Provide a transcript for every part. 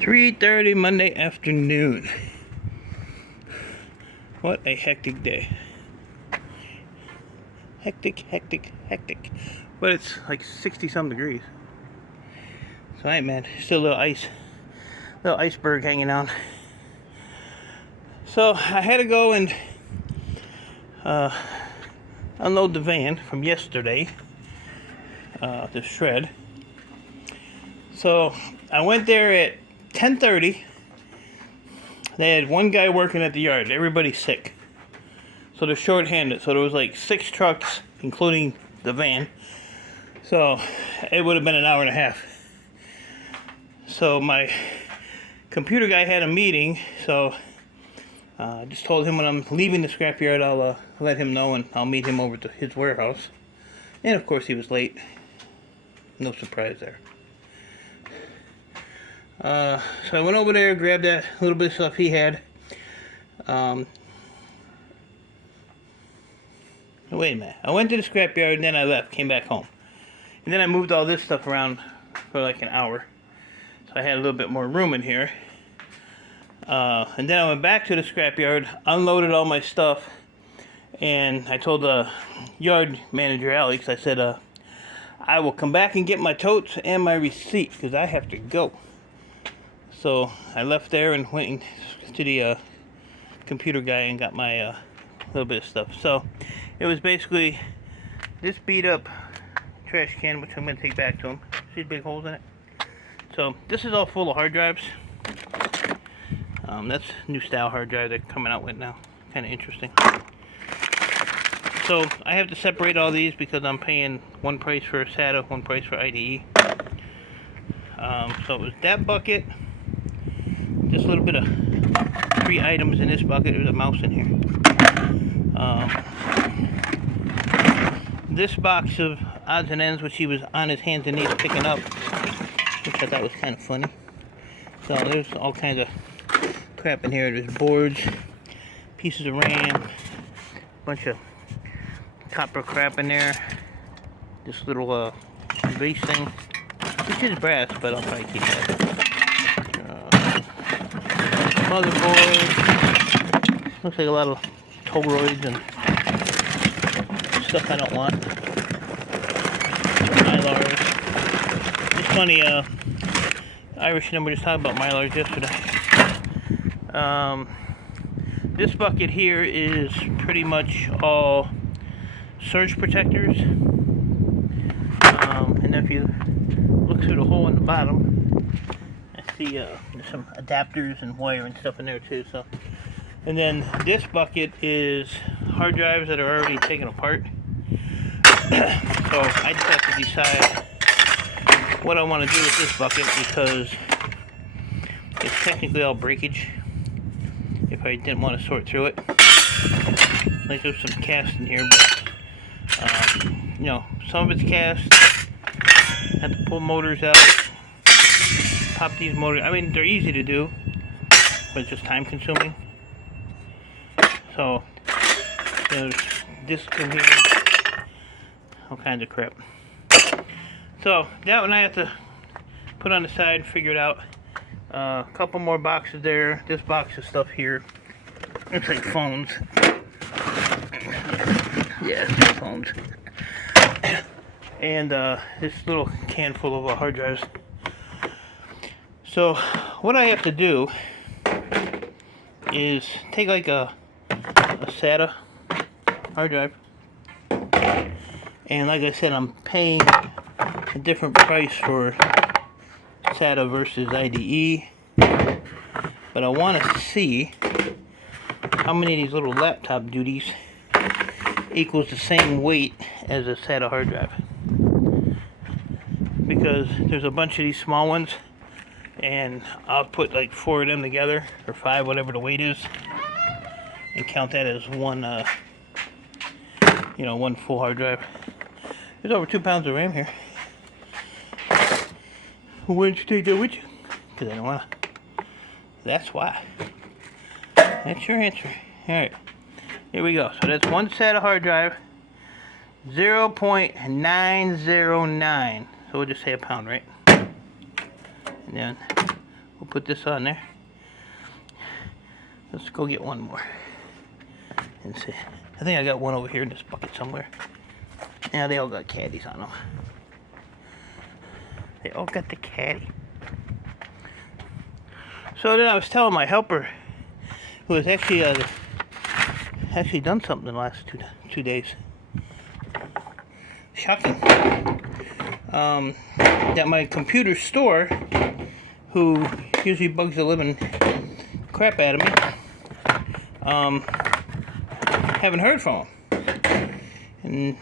3:30 Monday afternoon. What a hectic day. Hectic. But it's like 60-some degrees. So I ain't mad. Still a little iceberg hanging out. So I had to go and unload the van from yesterday to shred. So I went there at 10:30. They had one guy working at the yard. Everybody's sick. So they're short-handed. So there was like 6 trucks, including the van. So it would have been an hour and a half. So my computer guy had a meeting. So I just told him when I'm leaving the scrapyard, I'll let him know, and I'll meet him over to his warehouse. And of course he was late. No surprise there. So I went over there, grabbed that little bit of stuff he had. Wait a minute. I went to the scrapyard and then I left, came back home. And then I moved all this stuff around for like an hour. So I had a little bit more room in here. And then I went back to the scrapyard, unloaded all my stuff, and I told the yard manager, Alex, I said, I will come back and get my totes and my receipt because I have to go. So I left there and went to the computer guy and got my little bit of stuff. So it was basically this beat up trash can, which I'm going to take back to him. See the big holes in it? So this is all full of hard drives. That's new style hard drive they're coming out with now. Kind of interesting. So I have to separate all these because I'm paying one price for SATA, one price for IDE. So it was that bucket. Just a little bit of 3 items in this bucket. There's a mouse in here. This box of odds and ends, which he was on his hands and knees picking up, which I thought was kind of funny. So there's all kinds of crap in here. There's boards, pieces of RAM, a bunch of copper crap in there. This little base thing, which is brass, but I'll probably keep that. Motherboard. Looks like a lot of Toroids and stuff I don't want. Mylars. It's funny, Irish number just talking about Mylars yesterday. This bucket here is pretty much all surge protectors. And if you look through the hole in the bottom, I see there's some adapters and wire and stuff in there too. So, and then this bucket is hard drives that are already taken apart. So I just have to decide what I want to do with this bucket because it's technically all breakage. If I didn't want to sort through it, like there's some cast in here, but you know, some of it's cast. Have to pull motors out, pop these motors. I mean, they're easy to do, but it's just time consuming. So there's discs in here, all kinds of crap. So that one I have to put on the side, figure it out. A couple more boxes there. This box of stuff here looks like phones. Yeah, it's phones. And this little can full of hard drives. So what I have to do is take like a SATA hard drive, and like I said, I'm paying a different price for SATA versus IDE, but I want to see how many of these little laptop duties equals the same weight as a SATA hard drive, because there's a bunch of these small ones, and I'll put like 4 of them together, or 5, whatever the weight is, and count that as one one full hard drive. There's over 2 pounds of RAM here. Why didn't you take that with you? Because I don't want to. That's why. That's your answer. Alright. Here we go. So that's one SATA hard drive. 0.909. So we'll just say a pound, right? And then We'll put this on there. Let's go get one more and see. I think I got one over here in this bucket somewhere. Yeah, they all got caddies on them. They all got the caddy. So then I was telling my helper, who has actually done something in the last two days. Shocking. That my computer store, who usually bugs the living crap out of me, haven't heard from him. And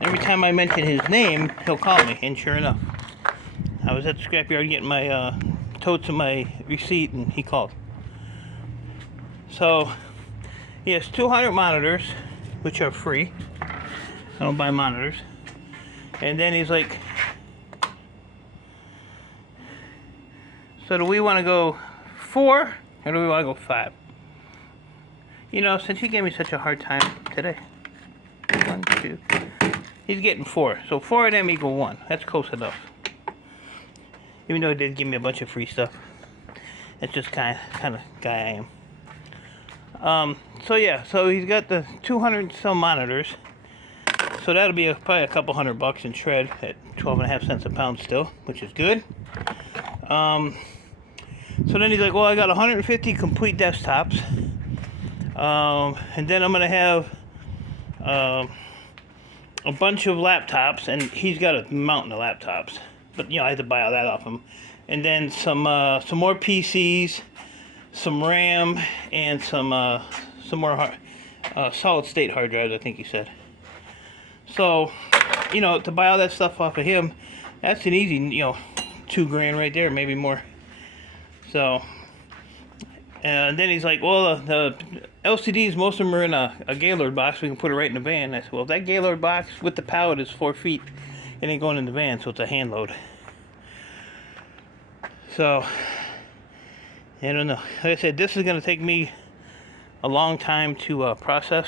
every time I mention his name, he'll call me, and sure enough, I was at the scrapyard getting my totes and my receipt, and he called. So he has 200 monitors, which are free. I don't buy monitors. And then he's like, so do we want to go 4 or do we want to go 5? You know, since he gave me such a hard time today. 1, 2. He's getting 4. So 4 of them equal 1. That's close enough. Even though he did give me a bunch of free stuff. That's just kind of guy I am. So yeah, so he's got the 200 some monitors. So that'll be probably a couple $100 in shred at 12.5 cents a pound still, which is good. So then he's like, well, I got 150 complete desktops. And then I'm going to have a bunch of laptops, and he's got a mountain of laptops. But, you know, I had to buy all that off him. And then some more PCs, some RAM, and some more solid-state hard drives, I think he said. So, you know, to buy all that stuff off of him, that's an easy, you know, $2,000 right there, maybe more. So, and then he's like, well, the LCDs, most of them are in a Gaylord box. We can put it right in the van. I said, well, if that Gaylord box with the pallet is 4 feet, it ain't going in the van, so it's a hand load. So, I don't know. Like I said, this is going to take me a long time to process.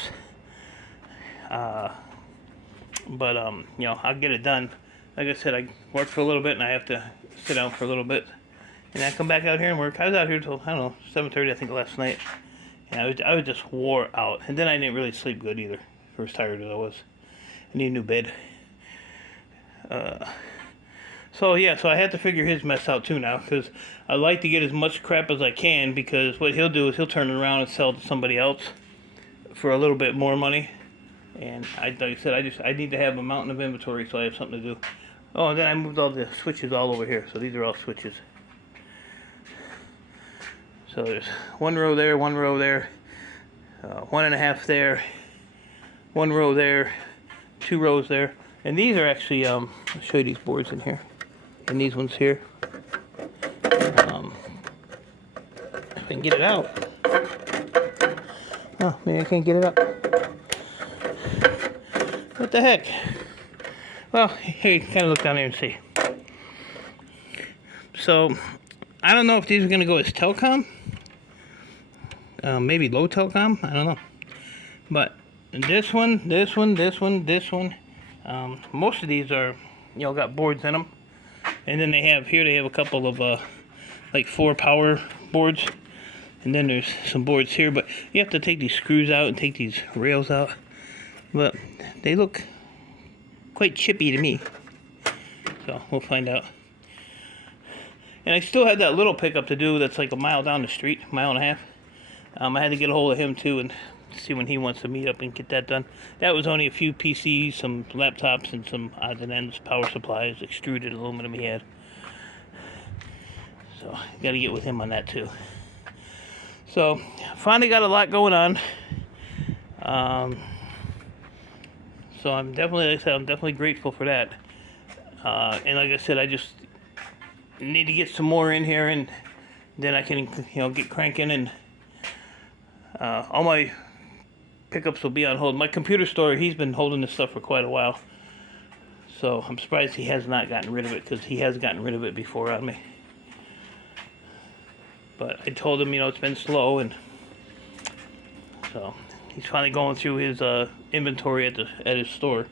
But, you know, I'll get it done. Like I said, I work for a little bit, and I have to sit down for a little bit. And I come back out here and work. I was out here till, I don't know, 7:30, I think, last night. And I was just wore out. And then I didn't really sleep good either, for as tired as I was. I need a new bed. So, yeah, so I had to figure his mess out, too, now. Because I like to get as much crap as I can. Because what he'll do is he'll turn it around and sell it to somebody else for a little bit more money. And like I said, I need to have a mountain of inventory so I have something to do. Oh, and then I moved all the switches all over here. So these are all switches. So there's 1 row there, 1 row there, 1.5 there, 1 row there, 2 rows there. And these are actually, I'll show you these boards in here. And these ones here. If I can get it out. Oh, maybe I can't get it up. What the heck? Well, here, kind of look down there and see. So, I don't know if these are going to go as telecom. Maybe low telecom. I don't know. But this one, this one, this one, this one. Most of these are, you know, got boards in them. And then they have a couple of, like 4 power boards. And then there's some boards here. But you have to take these screws out and take these rails out. But they look quite chippy to me. So we'll find out. And I still had that little pickup to do that's like a mile down the street, 1.5 miles. I had to get a hold of him too and see when he wants to meet up and get that done. That was only a few PCs, some laptops, and some odds and ends, power supplies, extruded aluminum he had. So got to get with him on that too. So finally got a lot going on. So I'm definitely, like I said, I'm definitely grateful for that. And like I said, I just need to get some more in here, and then I can, you know, get cranking, and all my pickups will be on hold. My computer store, he's been holding this stuff for quite a while. So I'm surprised he has not gotten rid of it, because he has gotten rid of it before on me. But I told him, you know, it's been slow, and so he's finally going through his inventory at his store.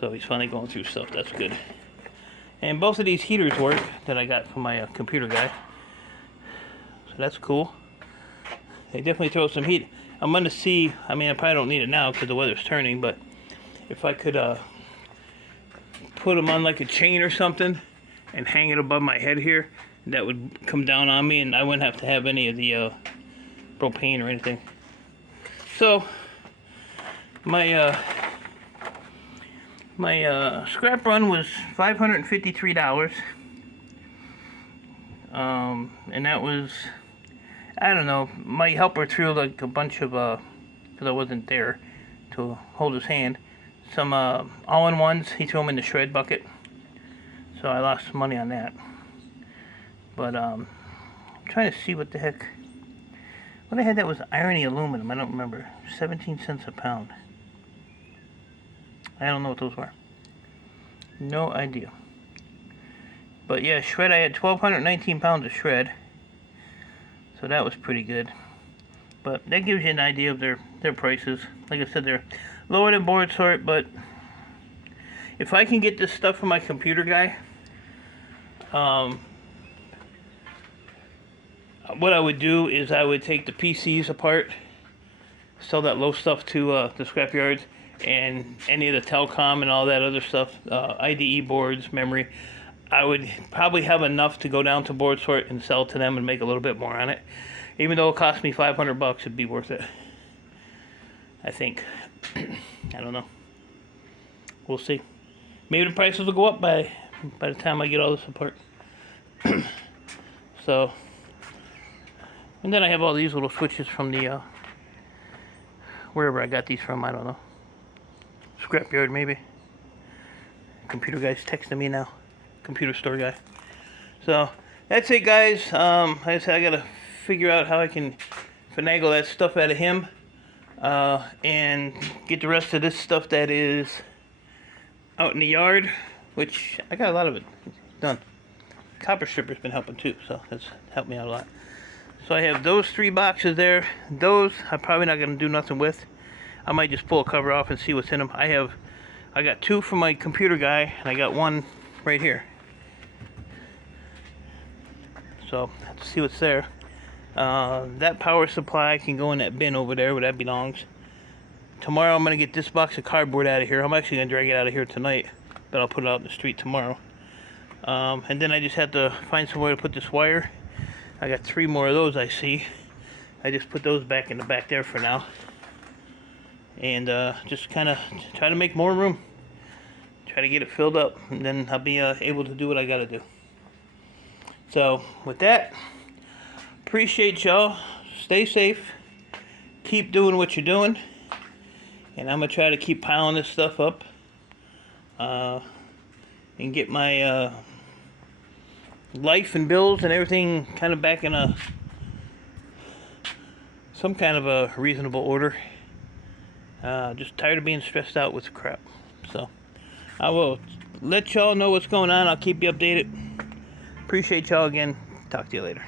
So he's finally going through stuff. That's good. And both of these heaters work that I got from my computer guy. that's cool. They definitely throw some heat. I'm gonna see, I mean, I probably don't need it now because the weather's turning, but if I could put them on like a chain or something and hang it above my head here, that would come down on me and I wouldn't have to have any of the propane or anything. So my scrap run was $553, and that was, I don't know, my helper threw like a bunch of, because I wasn't there to hold his hand, some all-in-ones. He threw them in the shred bucket, so I lost some money on that. But I'm trying to see what the heck, what I had that was irony aluminum, I don't remember, 17 cents a pound. I don't know what those were. No idea. But yeah, shred, I had 1,219 pounds of shred. So that was pretty good. But that gives you an idea of their prices. Like I said, they're lower than Board Sort, but if I can get this stuff from my computer guy, what I would do is I would take the PCs apart, sell that low stuff to the scrap yards, and any of the telecom and all that other stuff, IDE boards, memory, I would probably have enough to go down to Board Sort and sell to them and make a little bit more on it. Even though it cost me $500, it'd be worth it, I think. I don't know. We'll see. Maybe the prices will go up by the time I get all this apart. So, and then I have all these little switches from the wherever I got these from, I don't know. Scrapyard maybe. Computer guy's texting me now. Computer store guy. So that's it, guys. Like I said, I gotta figure out how I can finagle that stuff out of him, and get the rest of this stuff that is out in the yard, which I got a lot of it done. Copper stripper's been helping too, so that's helped me out a lot. So I have those 3 boxes there. Those I'm probably not gonna do nothing with. I might just pull a cover off and see what's in them. I got 2 from my computer guy, and I got 1 right here. So let's see what's there. That power supply can go in that bin over there where that belongs. Tomorrow I'm gonna get this box of cardboard out of here. I'm actually gonna drag it out of here tonight, but I'll put it out in the street tomorrow. And then I just have to find somewhere to put this wire. I got 3 more of those I see. I just put those back in the back there for now. And just kind of try to make more room. Try to get it filled up, and then I'll be able to do what I gotta do. So with that, appreciate y'all. Stay safe. Keep doing what you're doing. And I'm gonna try to keep piling this stuff up, and get my life and bills and everything kind of back in some kind of a reasonable order. Just tired of being stressed out with crap. So I will let y'all know what's going on. I'll keep you updated. Appreciate y'all again. Talk to you later.